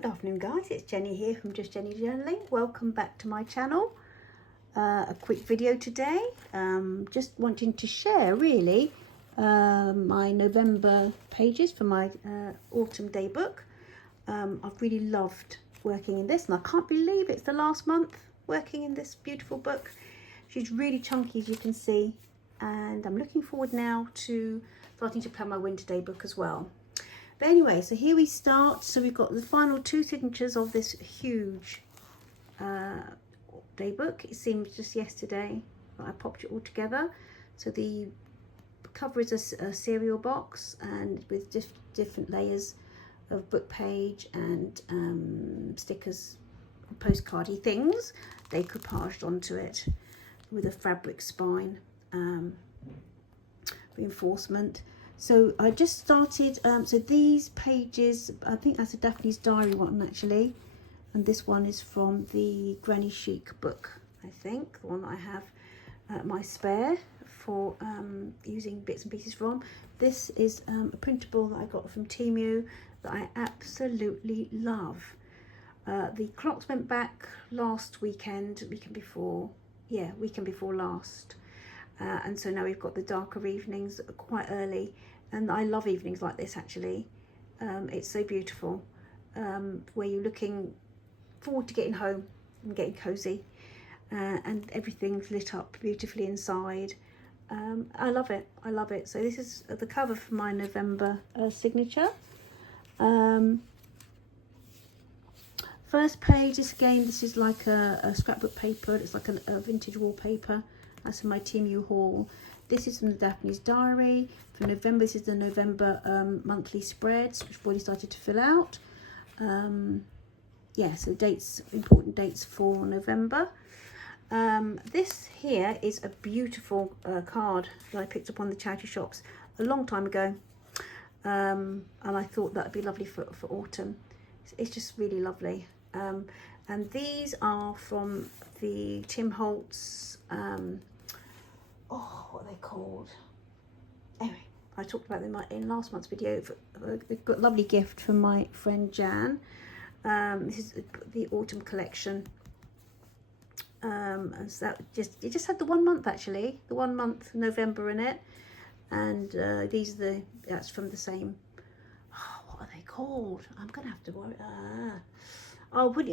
Good afternoon guys, it's Jenny here from Just Jenny Journaling. Welcome back to my channel. A quick video today, just wanting to share really my November pages for my autumn day book. I've really loved working in this and I can't believe it's the last month working in this beautiful book. She's really chunky as you can see, and I'm looking forward now to starting to plan my winter day book as well. But anyway, so here we start. So we've got the final two signatures of this huge day book. It seems just yesterday that I popped it all together. So the cover is a cereal box and with different layers of book page and stickers, postcardy things decoupaged onto it with a fabric spine reinforcement. So I just started, so these pages, I think that's a Daphne's Diary one actually, and this one is from the Granny Chic book, I think, the one that I have at my spare for using bits and pieces from. This is a printable that I got from Temu that I absolutely love. The clocks went back last weekend before last. And so now we've got the darker evenings quite early, and I love evenings like this actually. It's so beautiful, where you're looking forward to getting home and getting cozy, and everything's lit up beautifully inside. I love it, I love it. So this is the cover for my November signature. First page, this is like a scrapbook paper. It's like a vintage wallpaper. That's in my Temu haul. This is from the Daphne's Diary for November. This is the November monthly spreads, which I've already started to fill out. Yeah, so dates, important dates for November. This here is a beautiful card that I picked up on the charity shops a long time ago. And I thought that would be lovely for autumn. It's just really lovely. And these are from the Tim Holtz, what are they called? Anyway, I talked about them in last month's video. They've got a lovely gift from my friend Jan. This is the autumn collection. And so that it just had the 1 month actually, the 1 month November in it. And that's from the same. Oh, what are they called? I'm gonna have to worry. I will put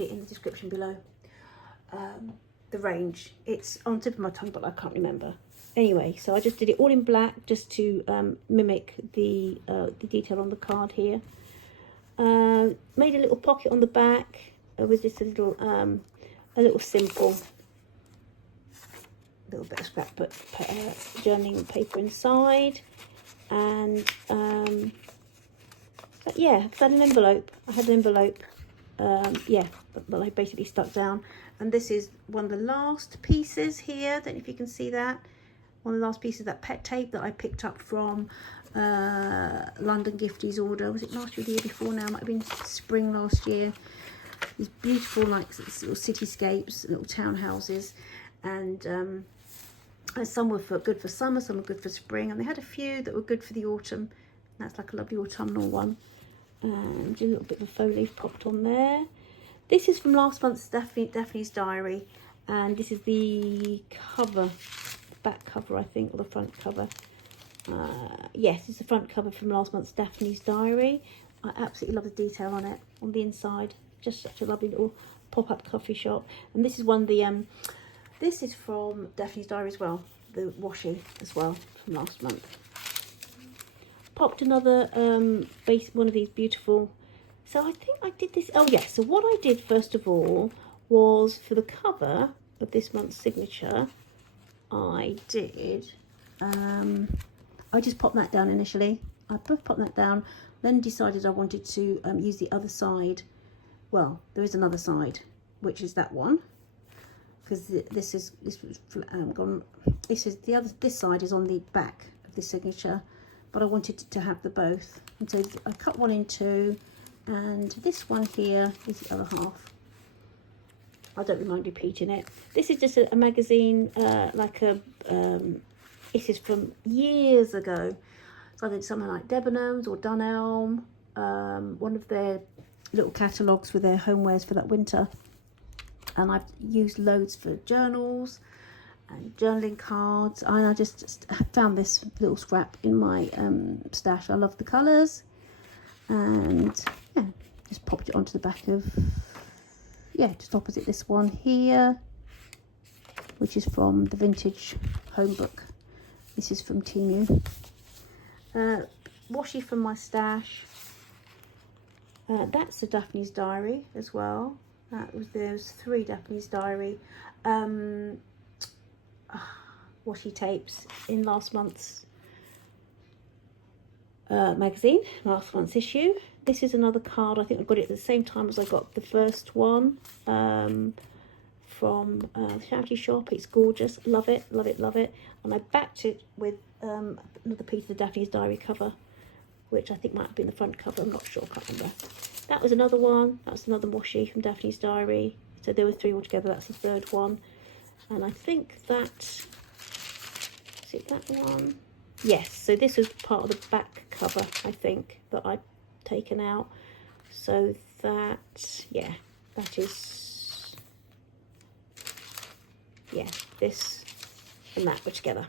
it in the description below. The range, it's on the tip of my tongue but I can't remember. Anyway, so I just did it all in black just to mimic the detail on the card here. Made a little pocket on the back with just a little simple little bit of scrapbook journaling paper inside, and but yeah, I had an envelope. Yeah, that I basically stuck down. And this is one of the last pieces here. I don't know if you can see that. One of the last pieces of that pet tape that I picked up from London Gifties order. Was it last year or the year before now? It might have been spring last year. These beautiful like little cityscapes, little townhouses. And some were good for summer, some were good for spring. And they had a few that were good for the autumn. And that's like a lovely autumnal one. And a little bit of a faux leaf popped on there. This is from last month's Daphne's Diary, and this is the cover, the back cover I think, or the front cover. Yes, it's the front cover from last month's Daphne's Diary. I absolutely love the detail on it, on the inside. Just such a lovely little pop-up coffee shop. And this is one of the, this is from Daphne's Diary as well, the washi as well from last month. Popped another one of these beautiful. So I think I did this. Oh yes. So what I did first of all was for the cover of this month's signature, I did. I just popped that down initially. I popped that down, then decided I wanted to use the other side. Well, there is another side, which is that one, because this side is on the back of the signature. But I wanted to have the both, and so I cut one in two, and this one here is the other half. I don't mind repeating it. This is just a magazine, this is from years ago. So I did something like Debenhams or Dunelm, one of their little catalogues with their homewares for that winter. And I've used loads for journals and journaling cards. And I just found this little scrap in my stash. I love the colours. And yeah, just popped it onto the back of, yeah, just opposite this one here, which is from the Vintage Home Book. This is from Temu. Washi from my stash. That's a Daphne's Diary as well. There's 3 Daphne's Diary washi tapes in last month's magazine, last month's issue. This is another card. I think I got it at the same time as I got the first one from the charity shop. It's gorgeous. Love it, love it, love it. And I backed it with another piece of the Daphne's Diary cover, which I think might have been the front cover. I'm not sure, I can't remember. That was another one. That's another washi from Daphne's Diary. So there were 3 altogether. That's the 3rd one. And I think that, is it that one? Yes, so this was part of the back cover, I think, that I'd taken out. So that, yeah, that is, yeah, this and that were together.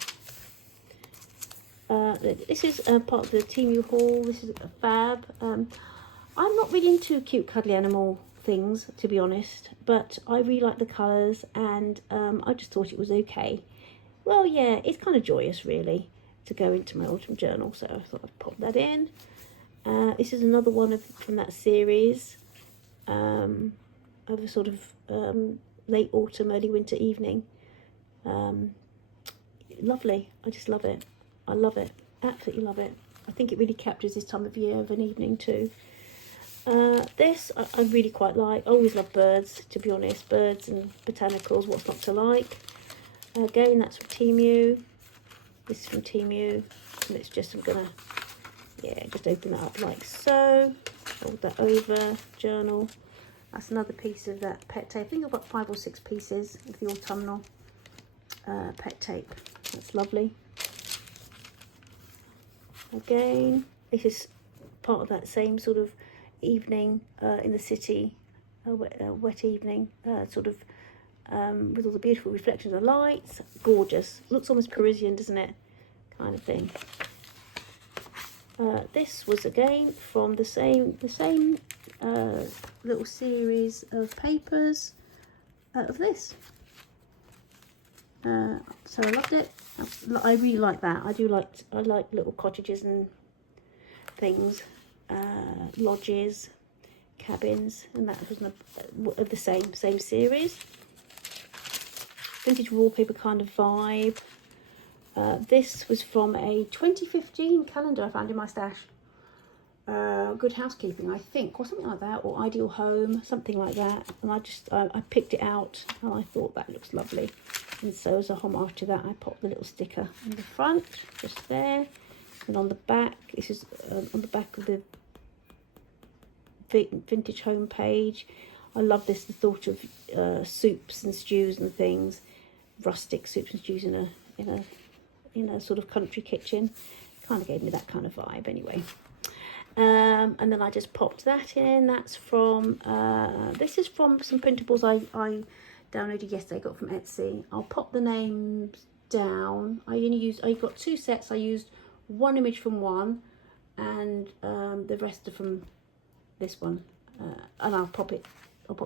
This is part of the Temu haul. This is a fab. I'm not really into cute cuddly animal things, to be honest, but I really like the colours, and I just thought it was okay. Well, yeah, it's kind of joyous really to go into my autumn journal, so I thought I'd pop that in. This is another one from that series of a sort of late autumn, early winter evening. Lovely. I just love it. I love it. Absolutely love it. I think it really captures this time of year of an evening too. This I really quite like. I always love birds, to be honest. Birds and botanicals, what's not to like? Again, that's from Temu. This is from Temu. And it's just, I'm gonna, yeah, just open that up like so. Hold that over. Journal. That's another piece of that pet tape. I think I've got 5 or 6 pieces of the autumnal pet tape. That's lovely. Again, this is part of that same sort of evening in the city, wet evening, sort of with all the beautiful reflections of lights. Gorgeous. Looks almost Parisian, doesn't it? Kind of thing. This was again from the same little series of papers of this. So I loved it. I really like that. I like little cottages and things, lodges, cabins, and that was of the same series. Vintage wallpaper kind of vibe. This was from a 2015 calendar I found in my stash. Good Housekeeping, I think, or something like that, or Ideal Home, something like that. And I picked it out and I thought that looks lovely. And so as a homage to that, I popped the little sticker on the front, just there. And on the back, this is on the back of the Vintage Home page. I love this, the thought of soups and stews and things, rustic soups and stews in a sort of country kitchen. Kind of gave me that kind of vibe anyway. And then I just popped that in. That's from, this is from some printables I downloaded yesterday, got from Etsy. I'll pop the names down. I got 2 sets. I used 1 image from one, and the rest are from this one. And I'll pop the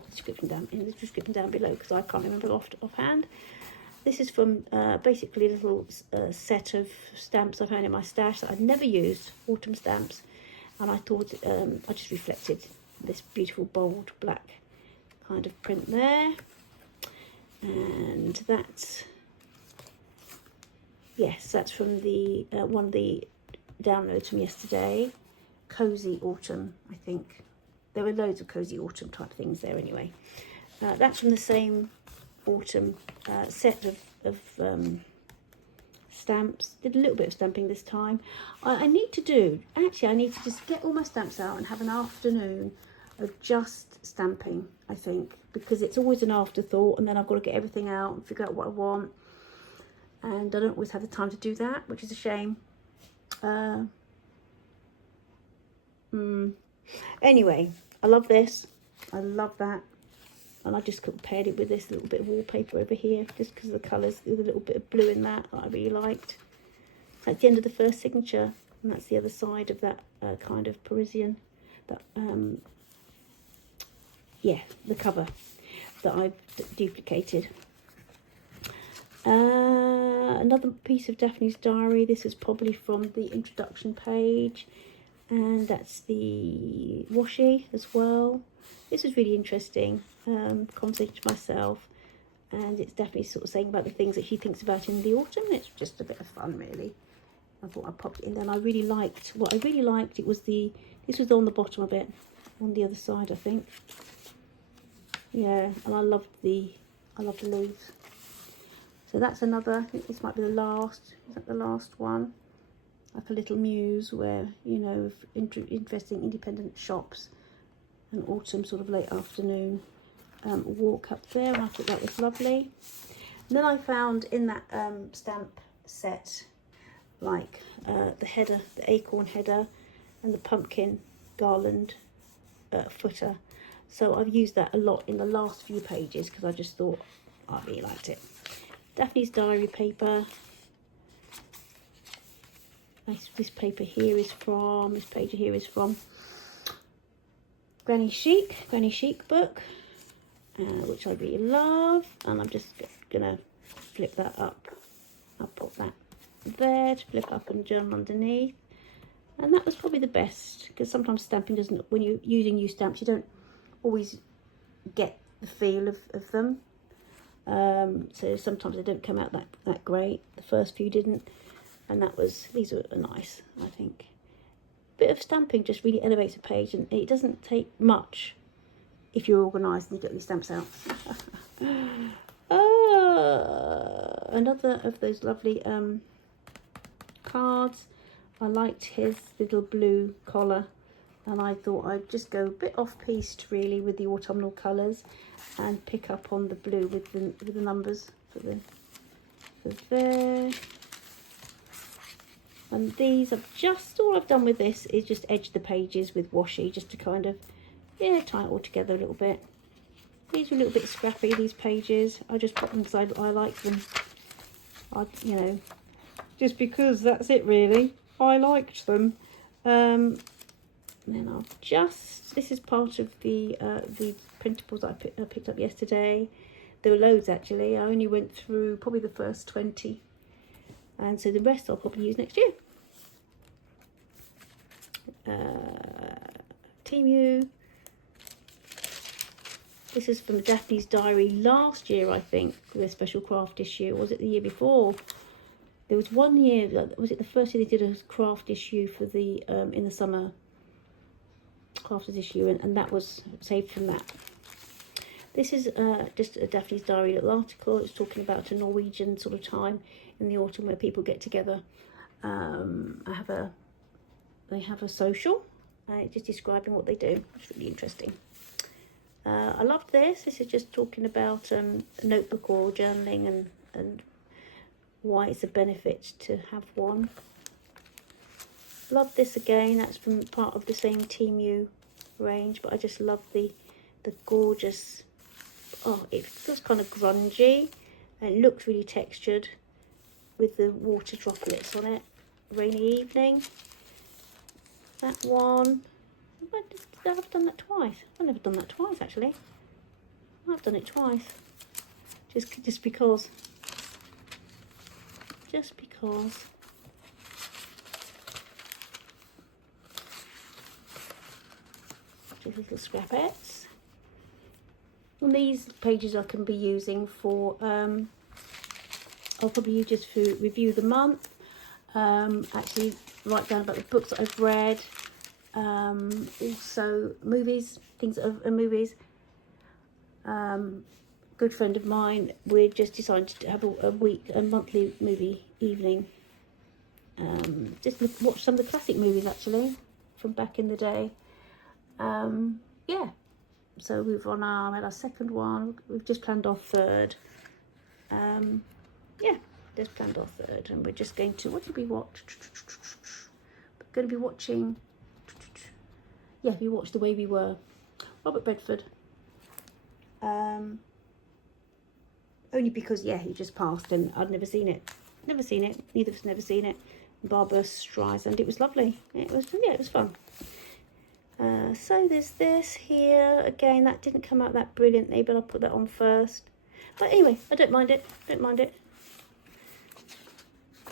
description down in the description down below because I can't remember offhand. This is from basically a little set of stamps I found in my stash that I'd never used, autumn stamps. And I thought I just reflected this beautiful bold black kind of print there. And that's, yes, that's from the one of the downloads from yesterday. Cozy Autumn, I think. There were loads of Cozy Autumn type things there anyway. That's from the same autumn set of stamps. Did a little bit of stamping this time. I need to just get all my stamps out and have an afternoon of just stamping, I think, because it's always an afterthought, and then I've got to get everything out and figure out what I want, and I don't always have the time to do that, which is a shame. Anyway, I love this. I love that. And I just compared it with this little bit of wallpaper over here, just because of the colours, with a little bit of blue in that I really liked. That's the end of the first signature, and that's the other side of that kind of Parisian, that yeah, the cover that I've duplicated. Another piece of Daphne's diary. This is probably from the introduction page, and that's the washi as well. This was really interesting, conversation to myself, and it's definitely sort of saying about the things that she thinks about in the autumn. It's just a bit of fun, really. I thought I'd pop it in. Then I really liked, what I really liked, it was this was on the bottom of it, on the other side, I think. Yeah, and I loved the leaves. So that's another, I think this might be the last, is that the last one? Like a little muse where, you know, interesting independent shops, an autumn sort of late afternoon walk up there, and I thought that was lovely. And then I found in that stamp set, like the header, the acorn header, and the pumpkin garland footer. So I've used that a lot in the last few pages because I just thought I really liked it. Daphne's diary paper. This paper here is from, this page here is from Granny Chic book, which I really love. And I'm just gonna flip that up. I'll put that there to flip up and journal underneath. And that was probably the best, because sometimes stamping doesn't, when you're using new stamps, you don't always get the feel of them. So sometimes they don't come out that great. The first few didn't, and these were nice, I think. Bit of stamping just really elevates a page, and it doesn't take much if you're organised and you get your stamps out. Another of those lovely cards. I liked his little blue collar, and I thought I'd just go a bit off-piste really with the autumnal colours and pick up on the blue with the numbers for there. And these are just, all I've done with this is just edge the pages with washi, just to kind of, yeah, tie it all together a little bit. These are a little bit scrappy, these pages. I just put them because I like them. You know, just because that's it really. I liked them. And then I'll just, this is part of the printables that I picked up yesterday. There were loads actually. I only went through probably the first 20. And so the rest I'll probably use next year. Timu. This is from Daphne's diary last year, I think, with a special craft issue. Or was it the year before? There was one year, was it the first year they did a craft issue for the, in the summer crafters issue, and that was saved from that. This is just a Daphne's diary little article. It's talking about a Norwegian sort of time in the autumn where people get together. They have a social. It's just describing what they do. It's really interesting. I loved this. This is just talking about a notebook or journaling and why it's a benefit to have one. Love this again. That's from part of the same Timu range, but I just love the gorgeous. Oh, it feels kind of grungy, and it looks really textured with the water droplets on it. Rainy evening. That one. I've done that twice. I've never done that twice actually. I've done it twice. Just because. Just because. Just little scrapettes. And these pages I can be using for, I'll probably use just for review the month, actually write down about the books that I've read, also movies, things that are movies. Good friend of mine, we just decided to have a monthly movie evening. Just watch some of the classic movies actually from back in the day. Yeah, so we've had our second one. We've just planned our third. Yeah, just planned our third, and we're just going to, what did we watch? We're going to be watching, yeah, we watched The Way We Were. Robert Redford. Only because, yeah, he just passed and I'd never seen it. Never seen it. Neither of us never seen it. Barbara Streisand. It was lovely. It was, yeah, it was fun. So there's this here. Again, that didn't come out that brilliantly, but I'll put that on first. But anyway, I don't mind it. Don't mind it.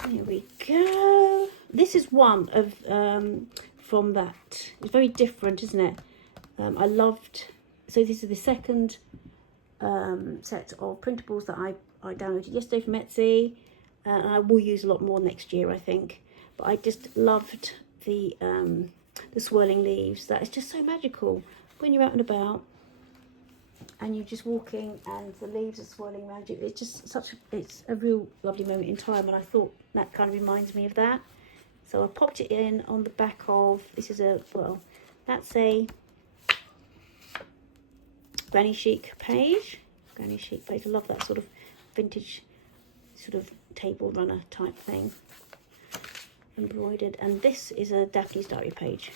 Here we go. This is one of from that. It's very different, isn't it? I loved. So this is the second set of printables that I downloaded yesterday from Etsy, and I will use a lot more next year, I think. But I just loved the swirling leaves. That is just so magical when you're out and about and you're just walking and the leaves are swirling around you. It's just it's a real lovely moment in time, and I thought that kind of reminds me of that. So I popped it in on the back of, this is a, well, that's a granny chic page. Granny chic page. I love that sort of vintage sort of table runner type thing. Embroidered. And this is a Daphne's Diary page.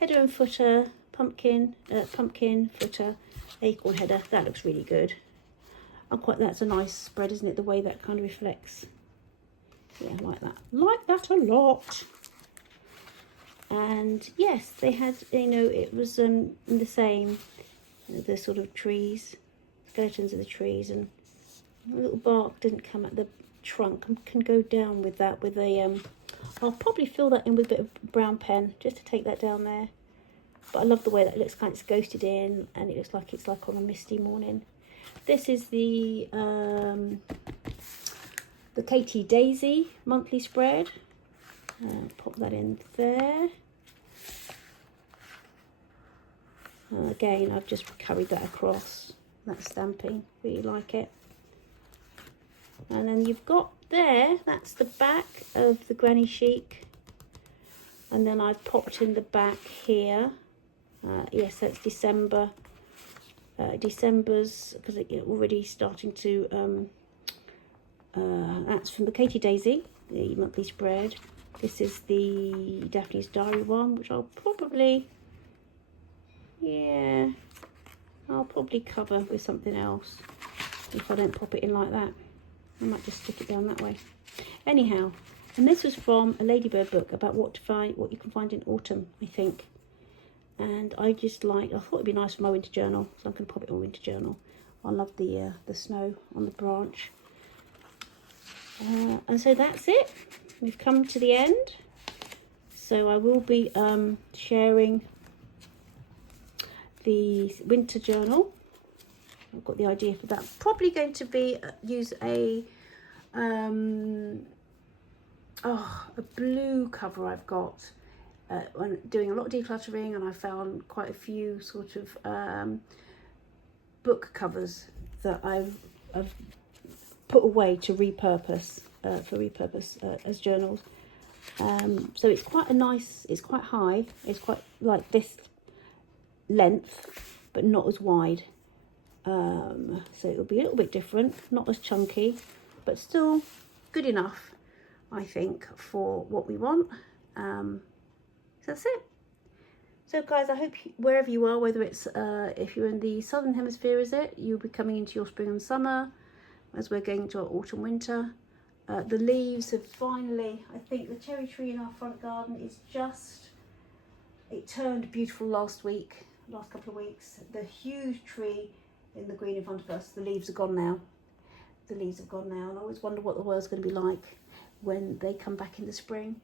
Header and footer, pumpkin footer, acorn header. That looks really good. That's a nice spread, isn't it? The way that kind of reflects. Yeah, I like that. Like that a lot. And yes, they had, you know, it was in the same, the sort of trees, skeletons of the trees, and the little bark didn't come at the trunk. I can go down with that with a, I'll probably fill that in with a bit of brown pen just to take that down there. But I love the way that it looks, kind of ghosted in, and it looks like it's like on a misty morning. This is the KT Daisy monthly spread. Pop that in there. Again, I've just carried that across. That stamping, really like it. And then you've got there, that's the back of the Granny Chic. And then I've popped in the back here. Yes, that's December. December's, because it's already starting to, that's from the KT Daisy, the monthly spread. This is the Daphne's Diary one, which I'll probably, yeah, I'll probably cover with something else if I don't pop it in like that. I might just stick it down that way. Anyhow, and this was from a Ladybird book about what you can find in autumn, I think. And I thought it'd be nice for my winter journal, so I'm going to pop it on winter journal. I love the snow on the branch. And so that's it. We've come to the end. So I will be sharing the winter journal. I've got the idea for that. Probably going to be use a blue cover I've got. I'm doing a lot of decluttering, and I found quite a few sort of book covers that I've put away to repurpose as journals. So it's quite a nice. It's quite high. It's quite like this length, but not as wide. So it'll be a little bit different, not as chunky, but still good enough, I think, for what we want. So that's it. So guys, I hope wherever you are, whether it's if you're in the southern hemisphere, you'll be coming into your spring and summer as we're going into our autumn winter. The leaves have finally, I think the cherry tree in our front garden is just, it turned beautiful last couple of weeks. The huge tree in the green in front of us, the leaves are gone now. The leaves have gone now, and I always wonder what the world's going to be like when they come back in the spring.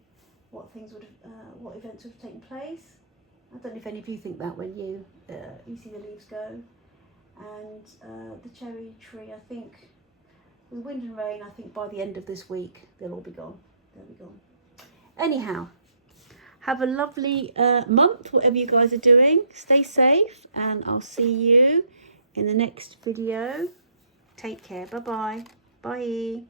What events would have taken place. I don't know if any of you think that when you see the leaves go. And the cherry tree, I think, with wind and rain, I think by the end of this week, they'll all be gone. They'll be gone. Anyhow, have a lovely month, whatever you guys are doing. Stay safe, and I'll see you in the next video. Take care. Bye-bye. Bye.